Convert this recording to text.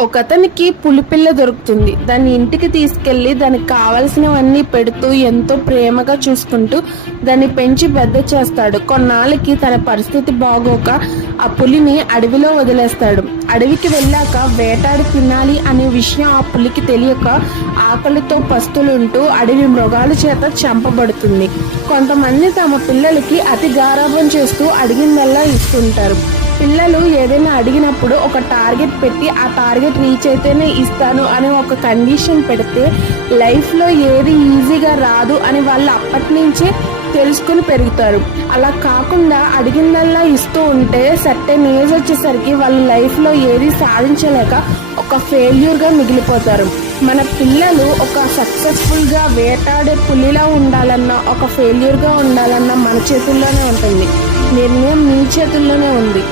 ఒకతనికి పులిపిల్ల దొరుకుతుంది. దాన్ని ఇంటికి తీసుకెళ్లి దానికి కావలసినవన్నీ పెడుతూ ఎంతో ప్రేమగా చూసుకుంటూ దాన్ని పెంచి పెద్ద చేస్తాడు. కొన్నాళ్ళకి తన పరిస్థితి బాగోక ఆ పులిని అడవిలో వదిలేస్తాడు. అడవికి వెళ్ళాక వేటాడి తినాలి అనే విషయం ఆ పులికి తెలియక ఆకలితో పస్తులుంటూ అడవి మృగాల చేత చంపబడుతుంది. కొంతమంది తమ పిల్లలకి అతి గారాబం చేస్తూ అడిగిందల్లా ఇస్తుంటారు. పిల్లలు ఏదైనా అడిగినప్పుడు ఒక టార్గెట్ పెట్టి ఆ టార్గెట్ రీచ్ అయితేనే ఇస్తాను అనే ఒక కండిషన్ పెడితే లైఫ్లో ఏది ఈజీగా రాదు అని వాళ్ళు అప్పటి నుంచే తెలుసుకుని పెరుగుతారు. అలా కాకుండా అడిగిందల్లా ఇస్తూ ఉంటే సర్టెన్ ఏజ్ వచ్చేసరికి వాళ్ళ లైఫ్లో ఏది సాధించలేక ఒక ఫెయిల్యూర్గా మిగిలిపోతారు. మన పిల్లలు ఒక సక్సెస్ఫుల్గా వేటాడే పులిలా ఉండాలన్నా ఒక ఫెయిల్యూర్గా ఉండాలన్నా మన చేతుల్లోనే ఉంటుంది. నిర్ణయం మీ చేతుల్లోనే ఉంది.